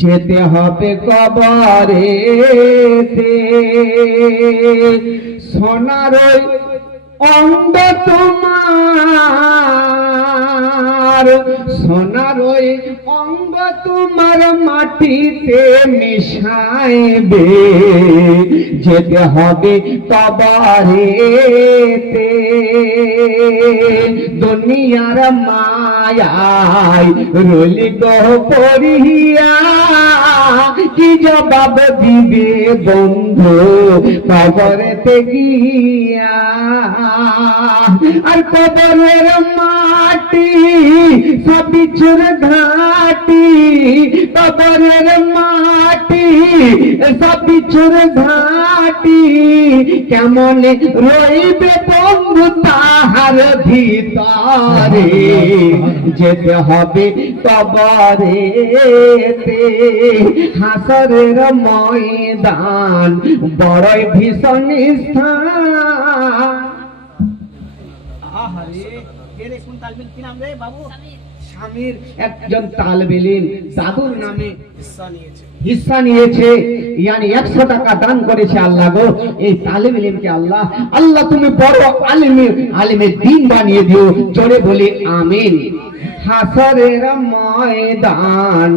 যেতে হবে কবরেতে, সোনার অঙ্গ তোমার, সোনার অঙ্গ তোমার মাটিতে মিশাইবে, যেতে হবে কবরেতে। দুনিয়ার মায়ায় রলি গো পড়িয়া, কি জবাব দিবে বন্ধু কবরেতে গিয়া। আর কবরের মাটি সব বিছুর ঘাটি, কবরের মাটি সব বিছুর ঘাটি, কেমন রইবে বন্ধু তাহার ভিতরে, যেতে হবে কবরেতে। হাসরের ময়দান বড়ই ভীষণ স্থান। স্বামীর একজন তালবে ইলম জাদুর নামে হিস্সা নিয়েছে, ইয়ানি 100 টাকা দান করেছে আল্লাহ গো। এই তালেবে ইলমকে আল্লাহ আল্লাহ তুমি বড় আলিমে দ্বীন বানিয়ে দিও, জোরে বলি আমিন। হাসরের ময়দান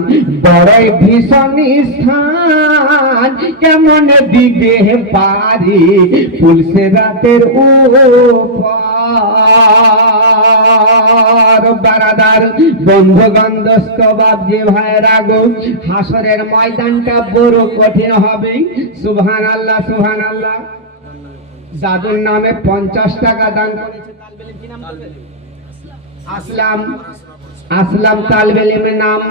বড়ই ভীষণ স্থান, কেমন দিবে পারি ফুলসেরাতের উপর। বারাদার বন্ধুগণ দোস্ত বাপজি ভাইরা গো, হাসরের ময়দানটা বড় কঠিন হবে। সুবহানাল্লাহ সুবহানাল্লাহ। জাদুর নামে 50 টাকা দান করেছে তালবে ইলম। কি নাম বলবেন? আসলাম। আসলাম তালবে ইলমের নাম।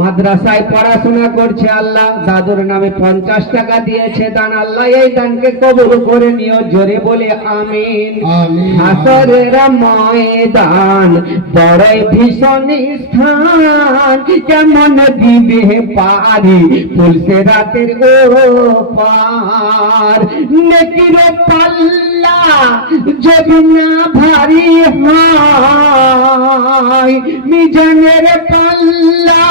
মাদ্রাসায় পড়াশোনা করছে, আল্লাহ দাদুর নামে 50 টাকা দিয়েছে দান। আল্লাহ এই দানকে কবুল করে নিও, জোরে বলে আমিন। হাসরের ময়দান বড়ই ভীষণ স্থান, কেমন দিবে পারি ফুলসেরাতের ওপার। নেকির পাল্লা যদি না ভারী হয়, মিজানের পাল্লা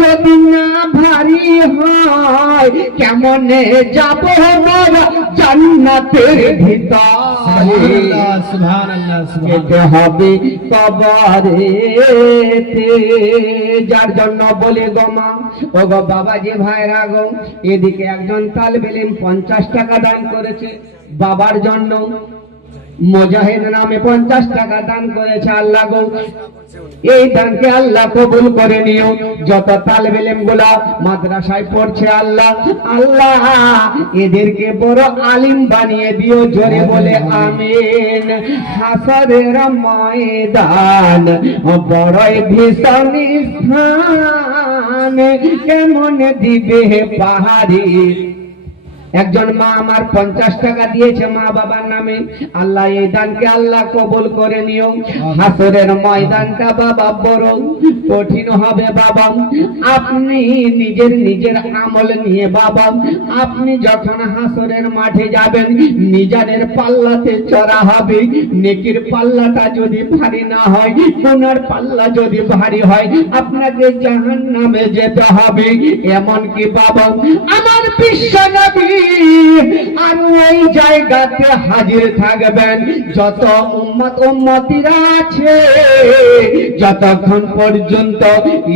যদি না ভারী হয়, কেমনে যাব মোরা জান্নাতের ভিতরে। যেতে হবে কবরেতে। যার জন্য বলে গো মা ও গো বাবাজি ভাইরা গো, এদিকে একজন তালবে ইলম 50 টাকা দান করেছে বাবার জন্য। মুজাহিদ নামে 50 টাকা দান করেছে আল্লাহ গো। এই দানকে আল্লাহ কবুল করে নিও। যত তালেবে ইলম গুলা মাদ্রাসায় পড়ছে আল্লাহ আল্লাহ এদেরকে বড় আলিম বানিয়ে দিও, জোরে বলে আমিন। হাসরের ময়দান বড়ই ভীষণ স্থান, কেমন দিবে পাহাড়ি। একজন মা আমার 50 টাকা দিয়েছে মা বাবার নামে, আল্লাহ এই দানকে আল্লাহ কবুল করে নিও। হাসরের ময়দানটা বাবা বড় কঠিন হবে বাবা। আপনি নিজের আমল নিয়ে বাবা, আপনি যখন হাসরের মাঠে যাবেন, মিজানের পাল্লাতে চড়া হবে। নেকির পাল্লাটা যদি ভারী না হয়, গুনার পাল্লা যদি ভারী হয়, আপনাকে জাহান্নামে যেতে হবে। এমন কি বাবা আমার বিশ্ব নবী আর ওই জায়গাতে হাজির থাকবেন যত উম্মত উম্মতিরা আছে, যতক্ষণ পর্যন্ত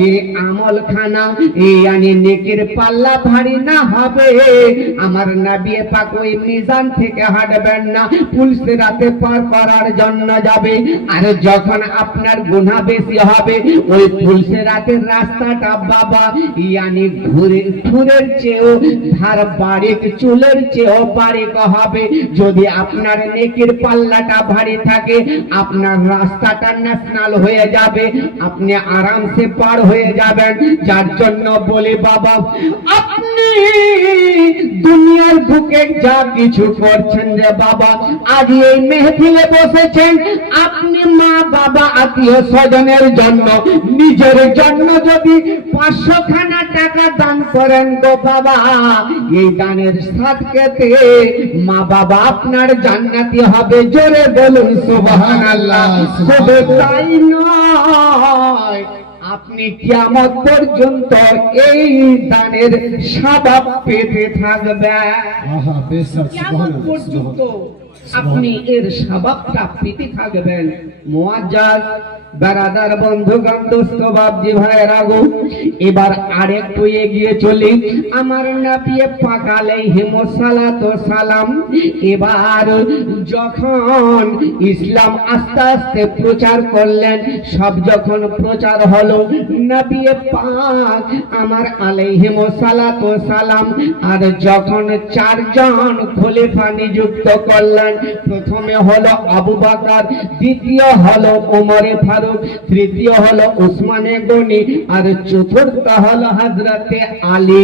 এই আমল খানা ইয়ানি নেকির পাল্লা ভারী না হবে, আমার নবী পাক ওই মিজান থেকে হাঁটবেন না, ফুলসিরাতে পার করার জন্য যাবে। আর যখন আপনার গুনাহ বেশি হবে, ওই ফুলসিরাতের রাস্তাটা বাবা ইয়ানি ঘুরের চেয়েও ধার বারিক, চুলের চেয়েও বারিক হবে। যদি আপনার নেকির পাল্লাটা ভারী থাকে, আপনার রাস্তাটা ন্যাশনাল হয়ে যাবে, আপনি আরামসে পার হয়ে যাবেন। যার জন্য বলি বাবা, আপনি দুনিয়ার বুকে যা কিছু করছেন রে বাবা, আজ এই মেহফিলে বসেছেন, আপনি মা বাবা আত্মীয় স্বজনের জন্য, নিজের জন্য যদি 500 খানা টাকা দান করেন গো বাবা, এই দানের সাদকাতে মা বাবা আপনার জান্নাতি হবে। জোরে বলুন সুবহানাল্লাহ। শুধু তাই নয়, আপনি কিয়ামত পর্যন্ত এই দানের সওয়াব পেতে থাকবেন। কিয়ামত পর্যন্ত আপনি এর সওয়াবটা পেতে থাকবেন। মুআজ্জাজ বারাদার বন্ধুগণ দোস্ত বাপজি ভাইরা গো, এবার আরেকটু এগিয়ে চলি। আমার নবী পাক আলাইহিস সালাতু সালাম এবার যখন ইসলাম আস্তে আস্তে প্রচার করলেন, সব যখন প্রচার হলো, নবী পাক আমার আলাইহিস সালাতু সালাম আর যখন চারজন খলিফা নিযুক্ত করলেন, প্রথমে হলো আবু বকর, দ্বিতীয় হলো ওমরে ফারুক, তৃতীয় হলো উসমানে গনি, আর চতুর্থ হলো হযরতে আলী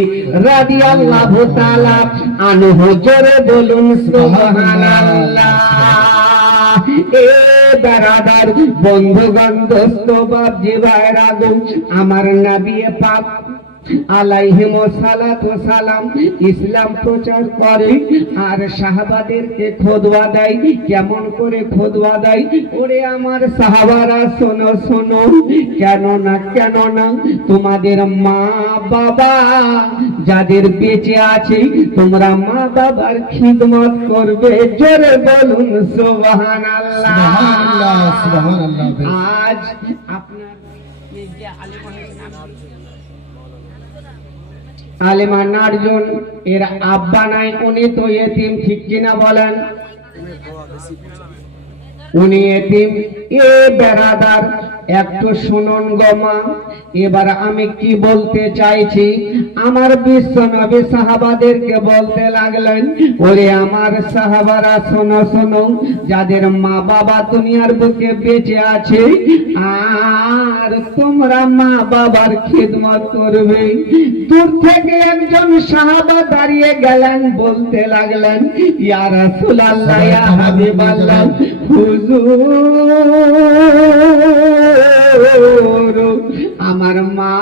রাদিয়াল্লাহু তাআলা আনহু। জোরে বলুন সুবহানাল্লাহ। এ বারাদার বন্ধুগণ দোস্ত বাপজি ভাইরা গো, আমার নবী পাক আলাইহিস সালাতু সালাম ইসলাম প্রচার করে আর সাহাবাদেরকে খুতবা দেয়। কেমন করে খুতবা দেয়? ওরে আমার সাহাবারা শোনো শোনো, কেন না তোমাদের মা বাবা যাদের বেঁচে আছে, তোমরা মা বাবার খিদমত করবে। জোরে বলুন সুবহানাল্লাহ। আজ আপনার যে আলেমা নারজন এর আব্বা নাই, উনি তো এতিম, ঠিক কিনা বলেন? উনি এতিম। এ বেরাদার একটু শুনুন গো মা, এবার আমি কি বলতে চাইছি। আমার বিশ্ব নবী সাহাবাদেরকে বলতে লাগলেন, ওরে আমার সাহাবারা শোনো শোনো, যাদের মা বাবা দুনিয়ার বুকে বেঁচে আছে আর তোমরা মা বাবার খিদমত করবে। দূর থেকে একজন সাহাবা দাঁড়িয়ে গেলেন, বলতে লাগলেন, ইয়া রাসূলুল্লাহ, ইয়া হাবিবাল্লাহ, হুজুর আমার মা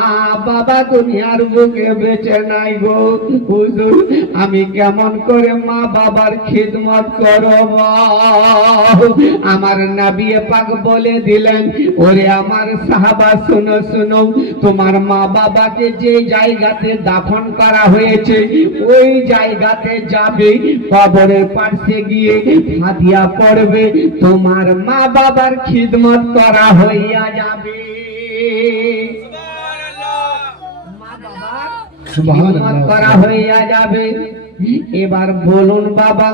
বাবা দুনিয়ার বুকে বেঁচে নাই গো হুজুর, আমি কেমন করে মা বাবার খিদমত করব? আমার নবী পাক বলে দিলেন, ওরে আমার সাহাবা শোনো শোনো, তোমার মা বাবাকে যে জায়গাতে দাফন করা হয়েছে ওই জায়গাতে যাবে, কবরের পাশে গিয়ে হাদিয়া পড়বে, তোমার মা বাবার খিদমত করা হইয়া যাবে। মা বাবার খিদমত করা হইয়া যাবে। এবার বলুন বাবা,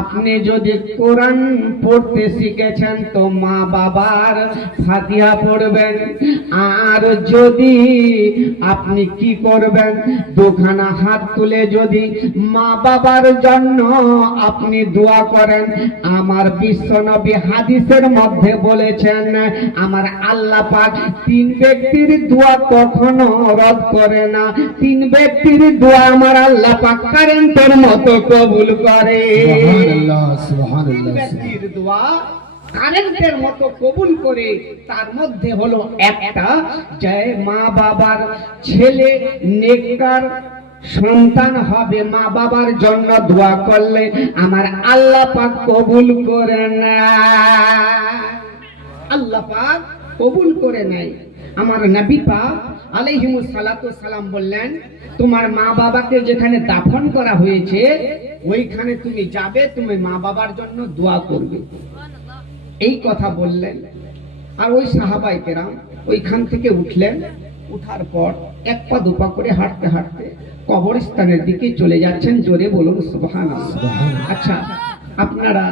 আপনি যদি কোরআন পড়তে শিখেছেন তো মা বাবার ফাতিহা পড়বেন, আর যদি আপনি কি করবেন, দুখানা হাত তুলে যদি মা বাবার জন্য আপনি দোয়া করেন। আমার বিশ্বনবী হাদিসের মধ্যে বলেছেন, আমার আল্লাহ পাক তিন ব্যক্তির দোয়া কখনো রদ করে না। তিন ব্যক্তির দোয়া আমার আল্লাহ পাক কারেন্টের মতো কবুল করে। সুবহানাল্লাহ, সুবহানাল্লাহ। তিন ব্যক্তির দোয়া কারেন্টের মতো কবুল করে। তার মধ্যে হলো একটা, যে মা বাবার ছেলে নেককার সন্তান হবে, মা বাবার জন্য দোয়া করলে আমার আল্লাহ পাক কবুল করে না। আল্লাহ পাক কবুল করে নাই। আমার নবী পাক আলাইহিস সালাতু সালাম বললেন, তোমার মা বাবাকে যেখানে দাফন করা হয়েছে ওইখানে তুমি যাবে, তুমি মা বাবার জন্য দোয়া করবে। এই কথা বললেন। আর ওই সাহাবায়ে কেরাম ওইখান থেকে উঠলেন। উঠার পর এক পা দুপা করে হাঁটতে হাঁটতে কবরস্থানের দিকে চলে যাচ্ছেন। জোরে বলুন সুবহানাল্লাহ। আচ্ছা, আপনারা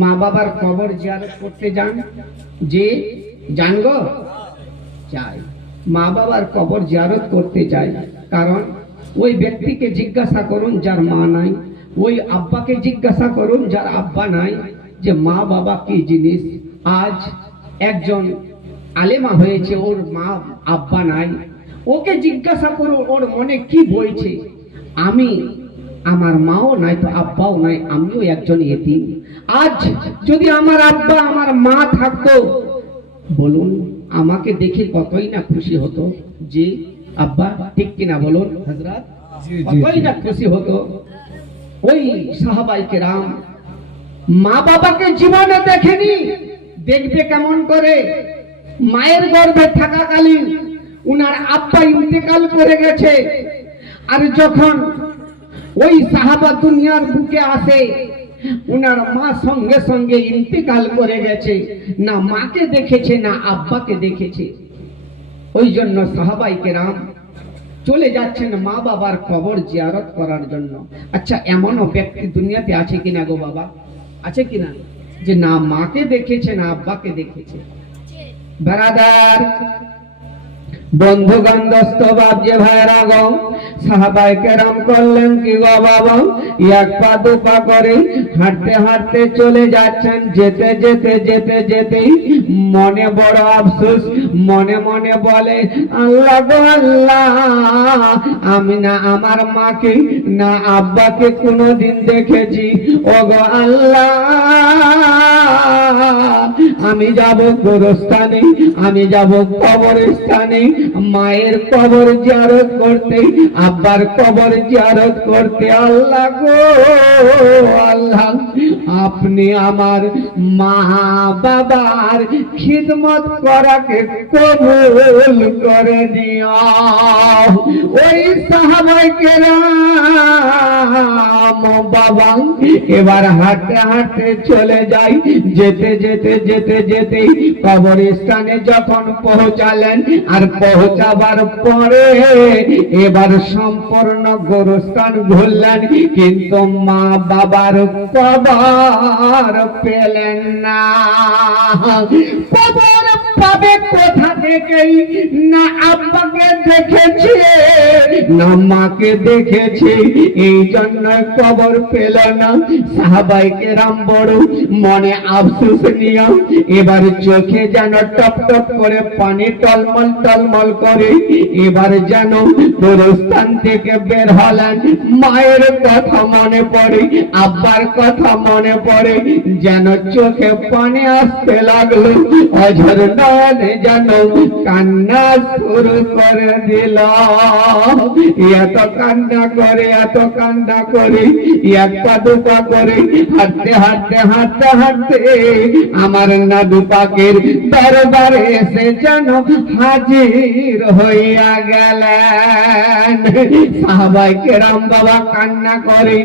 মা বাবার কবর জিয়ারত করতে যান? যে যান গো? চাই। মা বাবার কবর জিয়ারত করতে চাই, কারণ ওই ব্যক্তিকে জিজ্ঞাসা করুন যার মা নাই, ওই আব্বাকে জিজ্ঞাসা করুন যার আব্বা নাই, যে মা বাবা কি জিনিস। আজ একজন আলেমা হয়েছে, ওর মা আব্বা নাই, ওকে জিজ্ঞাসা করুন ওর মনে কি বইছে। আমি, আমার মাও নাই তো আব্বাও নাই, আমিও একজন এতিম। আজ যদি আমার আব্বা আমার মা থাকতো, বলুন আমাকে দেখে কতই না খুশি হতো। যে আব্বা, ঠিক কিনা বলুন হযরত? কতই না খুশি হতো। ওই সাহাবায়ে কেরাম মা বাবাকে জীবনে দেখেনি, দেখবে কেমন করে? মায়ের গর্ভে থাকাকালীন উনার আব্বা ইন্তেকাল করে গেছে, আর যখন ওই সাহাবা দুনিয়ার বুকে আসে উনার মা সঙ্গে সঙ্গে ইন্তেকাল করে গেছে, না মাকে দেখেছে না আব্বাকে দেখেছে। ওই জন্য সাহাবায়ে কেরাম চলে যাচ্ছেন মা বাবার কবর জিয়ারত করার জন্য। আচ্ছা, এমনও ব্যক্তি দুনিয়াতে আছে কিনা গো বাবা? আছে কিনা যে না মাকে দেখেছে না আব্বাকে দেখেছে? ব্রাদার, বন্ধুগণ, দোস্ত, বাপ যে ভাইরা গো, সাহাবায়ে কেরাম করলেন কি গো বাবা? এক পা দু পা করে হাঁটতে হাঁটতে চলে যাচ্ছেন। যেতে যেতে যেতে যেতেই মনে বড় আফসোস, মনে মনে বলে, আল্লাহ গো আল্লাহ, আমি না আমার মাকে না আব্বাকে কোনোদিন দেখেছি। ও গো আল্লাহ, আমি যাব গোরস্থানে, আমি যাব কবরস্থানে, মায়ের কবর জিয়ারত করতে, আব্বার কবর জিয়ারত করতে। আল্লাহ গো আল্লাহ, আপনি আমার মা বাবার খিদমত করাকে কবুল করে দিও। ওই সাহাবায়ে কেরাম বাবা এবার হাঁটতে হাঁটতে চলে যায়। যেতে যেতে যেতে যেতে কবরস্থানে যখন পৌঁছালেন, আর পৌঁছাবার পরে এবার সম্পূর্ণ গোরস্থান ঘুরলেন, কিন্তু মা বাবার কবর পেলেন না। কবর পাবে কোথা থেকেই? না আব্বাকে দেখেছে না মাকে দেখেছে, এই জন্য কবর পেল না। সাহাবায়ে কেরাম বড় মনে আফসোস নিয়ে এবার চোখে যেন টপ টপ করে পানি টলমল টলমল করে এবার যেন গোরস্থান থেকে বের হলেন। মায়ের কথা মনে পড়ে, আব্বার কথা মনে পড়ে, যেন চোখে পানি আসতে লাগলো। অঝর নয়নে যেন কান্না শুরু করে দিল। এত কান্না করে, এত কান্না করে, এক পা দু পা করে হাঁটতে হাঁটতে হাঁটতে হাঁটতে আমার নবী পাকের দরবারে এসে যেন হাজির হইয়া গেলেন। সাহাবায়ে কেরাম বাবা কান্না করে,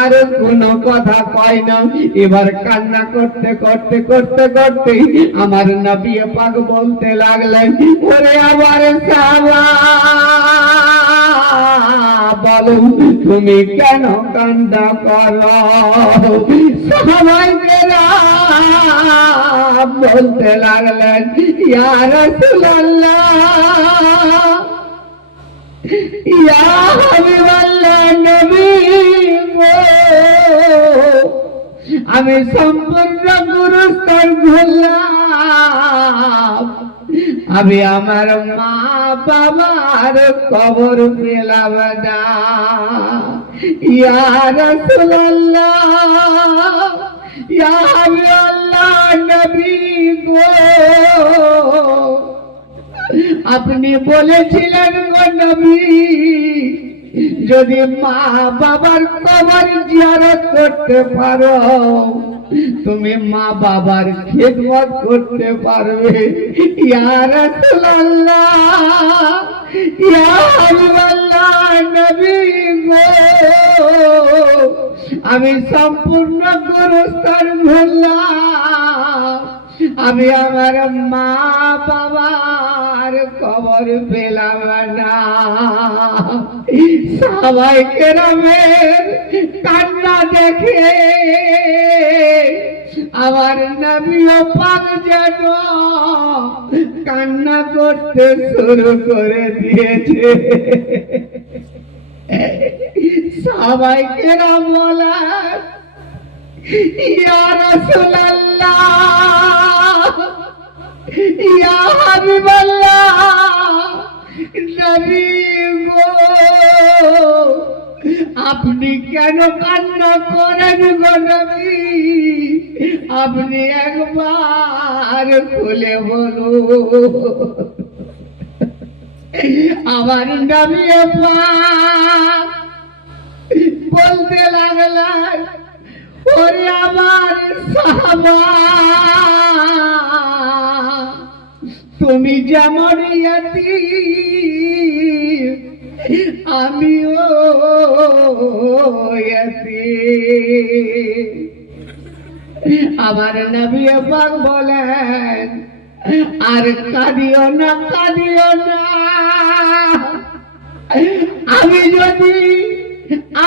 আর কোনো কথা কয় না। এবার কান্না করতে করতে করতে করতে আমার নবী পাক বলতে লাগলেন, ওরে আমার সাহাবা, বলো তুমি কেন কান্না করো? সাহাবায়ে কেরাম বলতে লাগলেন, ইয়া রাসূলুল্লাহ, ইয়া হাবিবাল্লাহ, নবী গো, আমি সম্পূর্ণ গুরুস্থান ঘুরলাম, আমি আমার মা বাবার কবর পেলাম না। ইয়া রাসূলুল্লাহ, ইয়া হাবিবাল্লাহ, নবী গো, আপনি বলেছিলেন গো নবী, যদি মা বাবার কবর জিয়ারত করতে পারো তুমি মা বাবার খিদমত করতে পারবে। ইয়া রাসূলুল্লাহ, ইয়া হাবিবাল্লাহ, নবী গো, আমি সম্পূর্ণ গোরস্থান ঘুরলাম, আমি আমার মা বাবার কবর পেলাম না। সাহাবায়ে কেরামের কান্না দেখে আমার নবী পাক যেন কান্না করতে শুরু করে দিয়েছে। সাহাবায়ে কেরাম বলেন, ইয়া রাসূলুল্লাহ, ইয়া হাবিবাল্লাহ, নবী গো, আপনি কেন কান্না করেন গো নবী? আপনি একবার খুলে বলুন। আমার নবী পাক বলতে লাগলেন, ওরে আমার সাহাবা, তুমি যেমন ইয়াতীম আমিও ইয়াতীম। আমার নবী পাক বলেন, আর কাঁদিও না, কাঁদিও না, আমি যদি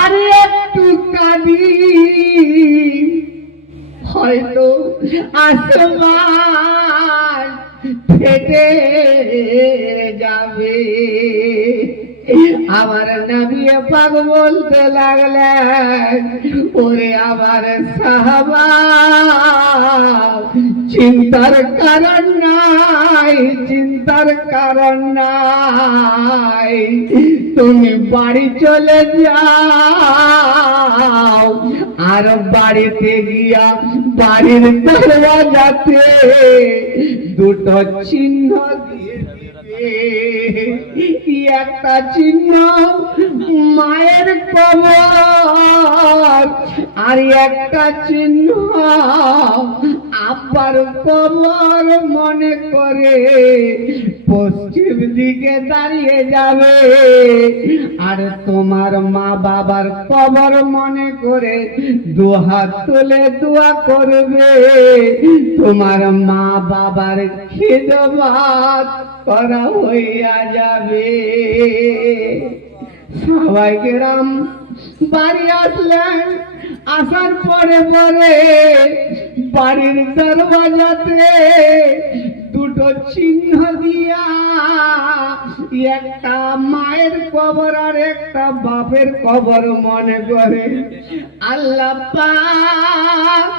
আর একটু কাঁদি হয়তো আসমান ফেটে যাবে। আমার নবী পাক বলতে লাগলেন, ওরে আমার সাহাবা, চিন্তার কারণ নাই, চিন্তার কারণ নাই, তুমি বাড়ি চলে যাও, আর বাড়িতে গিয়া বাড়ির দরওয়াজাতে দুটো চিহ্ন দিয়ে দিবে। একটা চিহ্ন মায়ের কবর, আর একটা চিহ্ন আব্বার কবর মনে করে পশ্চিম দিকে দাঁড়িয়ে যাবে। আর তোমার মা বাবার কবর মনে করে দুহাত তুলে দোয়া করবে, তোমার মা বাবার খিদমত করা হইয়া যাবে। সবাই গ্রাম বাড়ি আসলেন, আসার পরে পরে বাড়ির দরওয়াজাতে দুটো চিহ্ন দিয়া, একটা মায়ের কবর আর একটা বাপের কবর মনে করে আল্লাহ পাক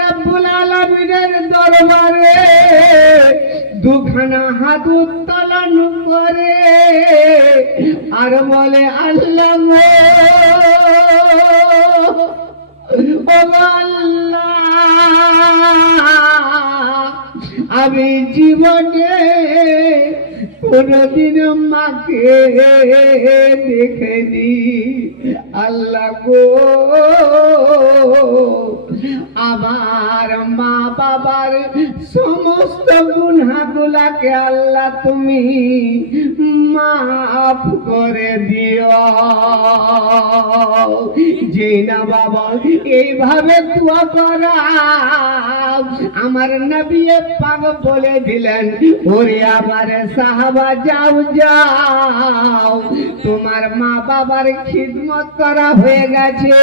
রব্বুল আলামিনের দরবারে দুখানা হাত উত্তোলন করে আর বলে, আল্লাহ ও আল্লাহ, আমি জীবনে কোনদিন মাকে দেখেনি, আল্লাহ গো, আমার মা বাবার সমস্ত গুনাহগুলাকে আল্লাহ তুমি মাফ করে দিও। যে না বাবা এইভাবে দোয়া করা, আমার নবী পাক বলে দিলেন, ওরে আমার সাহাবা, যাও যাও, তোমার মা বাবার খিদমত করা হয়ে গেছে,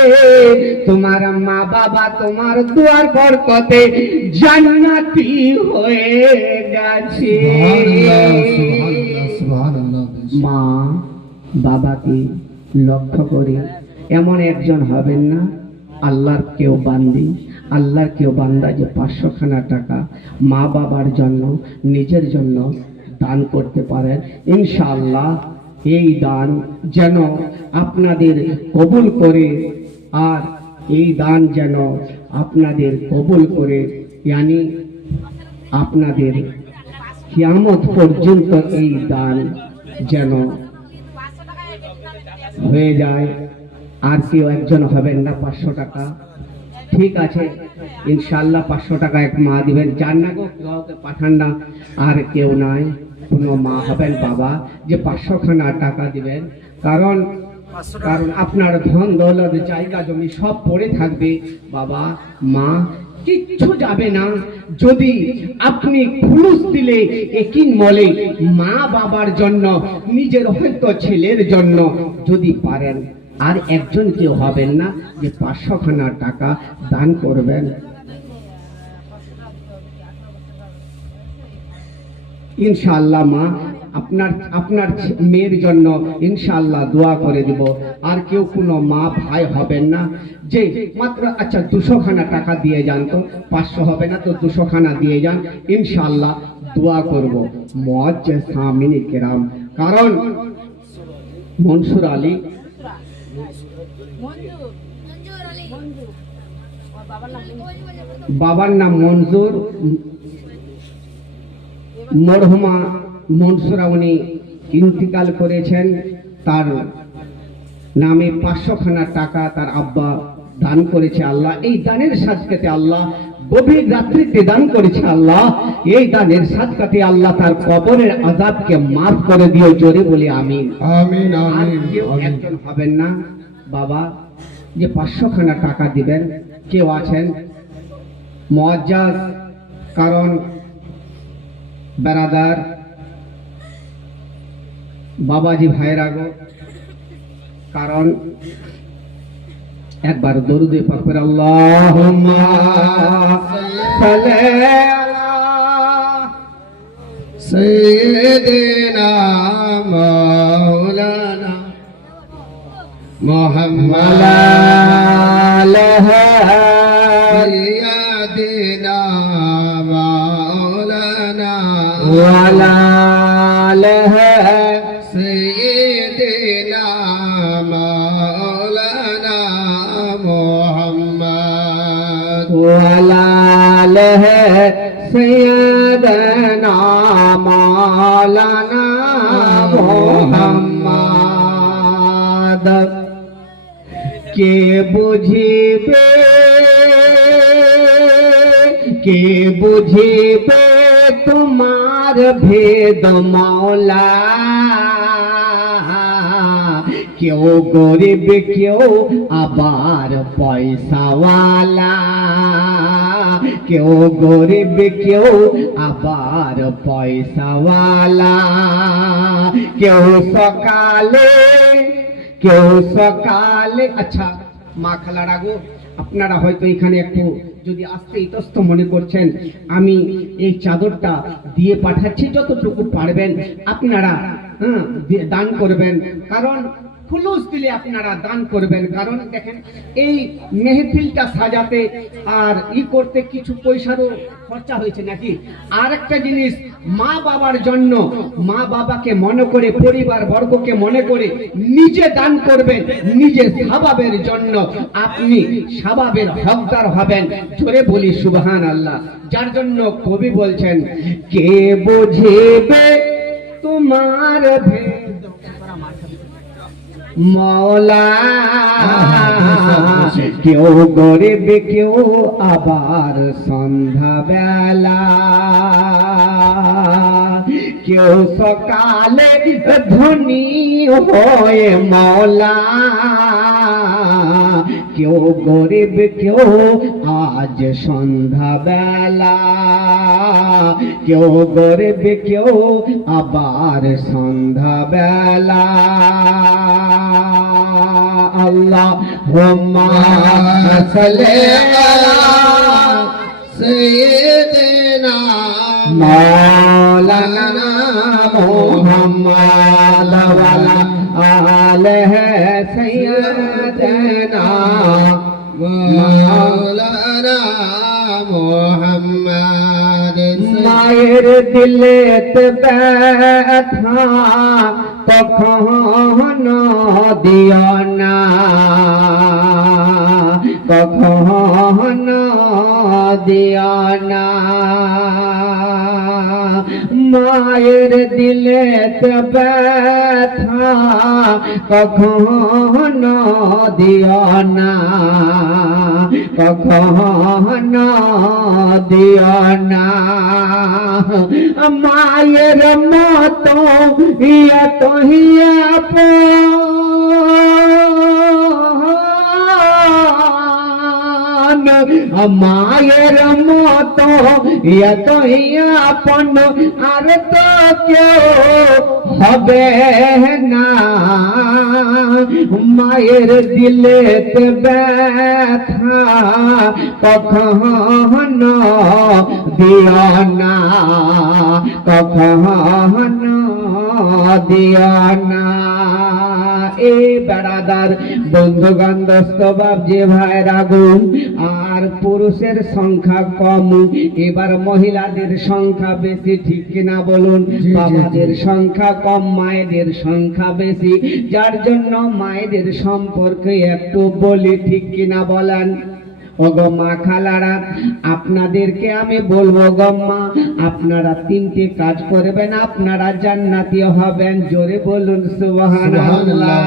তোমার মা বাবা তোমার দুয়ার বরকতে জান্নাতি হয়ে গেছে। মা বাবাকে লক্ষ্য করে এমন একজন হবেন না, আল্লাহর কেউ বান্দি, আল্লাহর কেউ বান্দা যে 500 খানা টাকা মা বাবার জন্য নিজের জন্য দান করতে পারেন। ইনশাআল্লাহ এই দান যেন আপনাদের কবুল করে, আর এই দান যেন আপনাদের কবুল করে, ইয়ানি আপনাদের কিয়ামত পর্যন্ত এই দান যেন হয়ে যায়। আর কেউ একজন হবেন না 500 টাকা, ঠিক আছে ইনশাআল্লাহ 500 টাকা এক মা দিবেন, যার না গো কাউকে পাঠান না, আর কেউ নাই কোনো মা হবেন বাবা যে 500 খানা টাকা দিবেন, কারণ আপনার ধন দৌলত জায়গা জমি সব পড়ে থাকবে বাবা, মা কিচ্ছু যাবে না। যদি আপনি খুলুস দিলে একিন মলে মা বাবার জন্য, নিজের হয়তো ছেলের জন্য যদি পারেন, আর একজন কেউ হবেন না যে 500 খানা টাকা দান করবেন। ইনশাআল্লাহ মা আপনার মেয়ের জন্য ইনশাআল্লাহ দোয়া করে দিব। আর কেউ কোনো মা ভাই হবেন না যে মাত্র আচ্ছা 200 খানা টাকা দিয়ে যান, তো 500 হবে না তো 200 খানা দিয়ে যান, ইনশাআল্লাহ দোয়া করব। মুআজ্জিজ সামিনে কেরাম, কারণ মনসুর আলী বাবার নাম মনসুর, মরহুমা মনসুরা উনি ইন্তিকাল করেছেন, তার নামে 500 খানা টাকা তার আব্বা দান করেছে আল্লাহ। এই দানের সাদকাতে আল্লাহ গভীর রাত্রিতে দান করেছে আল্লাহ। এই দানের সাদকাতে আল্লাহ তার কবরের আযাবকে মাফ করে দিও, জোরে বলি আমিন। আমিন আর আমিন কেউ একজন হবেন না বাবা যে 500 খানা টাকা দিবেন, কেউ আছেন মুআজ্জাজ, কারণ বেরাদার বাবাজি ভাইরা গো, কারণ একবার দরুদে পাক করে আল্লাহুম্মা সাল্লি আলা সাইয়্যিদিনা মাওলানা মুহাম্মদ সাইয়্যিদিনা মাওলানা ওয়ালা سيدنا مولانا محمد وعلى آله سيدنا مولانا محمد কে বুঝিবে তোমার ভেদ মাওলা, কেউ গরিব কেউ আবার পয়সাওয়ালা, কেউ গরিব কেউ আবার পয়সাওয়ালা, কেউ সকালে আচ্ছা মা খালার আগো, আপনারা হয়তো এখানে একটু যদি আসতে ইতস্ত মনে করছেন, আমি এই চাদরটা দিয়ে পাঠাচ্ছি, যতটুকু পারবেন আপনারা দান করবেন, কারণ খুলুস দিলে আপনারা দান করবেন। কারণ দেখেন এই মেহফিলটা সাজাতে আর করতে কিছু পয়সারও খরচা হয়েছে নাকি। আর একটা জিনিস, মা বাবার জন্য, মা বাবাকে মনে করে, পরিবার বর্গকে মনে করে নিজে দান করবেন, নিজের সওয়াবের জন্য আপনি সওয়াবের হকদার হবেন, জোরে বলি সুবহানাল্লাহ। যার জন্য কবি বলছেন, কে বুঝিবে তোমার ভেদ মৌলা, কেউ গরিব কেউ আবার সন্ধ্যা বেলা, কেউ সকালে ধনী হয়ে মৌলা, কেউ গরিব কেউ আজ সন্ধ্যা বেলা, কেউ গরিব কেউ আবার সন্ধ্যা বেলা। আল্লাহুম্মা সাল্লি আলা سيدنا মাওলানা মুহাম্মদ ওয়া আলা আলিহি সাইয়্যিদিনা مولانا محمد মায়ের দিলেতে ব্যথা কখনো দিও না, কখনো দিও না, মায়ের দিলেতে ব্যথা কখনো দিও না, কখনো দিও না, মায়ের মতো এত আপন, মায়ের মতো এত আপন আর তো কেউ হবে না, মায়ের দিলেতে ব্যথা কখনো দিও না, কখনো দিও না। এই বেড়াদার বন্ধুগণ দোস্ত বাপ যে ভাইরা গুণ, আর পুরুষের সংখ্যা কম, এবার মহিলাদের সংখ্যা বেশি, ঠিক কিনা বলুন? বাবাদের সংখ্যা কম, মায়েদের সংখ্যা বেশি, যার জন্য মায়েদের সম্পর্কে একটু বলি, ঠিক কিনা বলেন? ওগো মা খালারা, আপনাদেরকে আমি বলবো গো মা, আপনারা 3টে কাজ করবেন, আপনারা জান্নাতি হবেন, জোরে বলুন সুবহানাল্লাহ।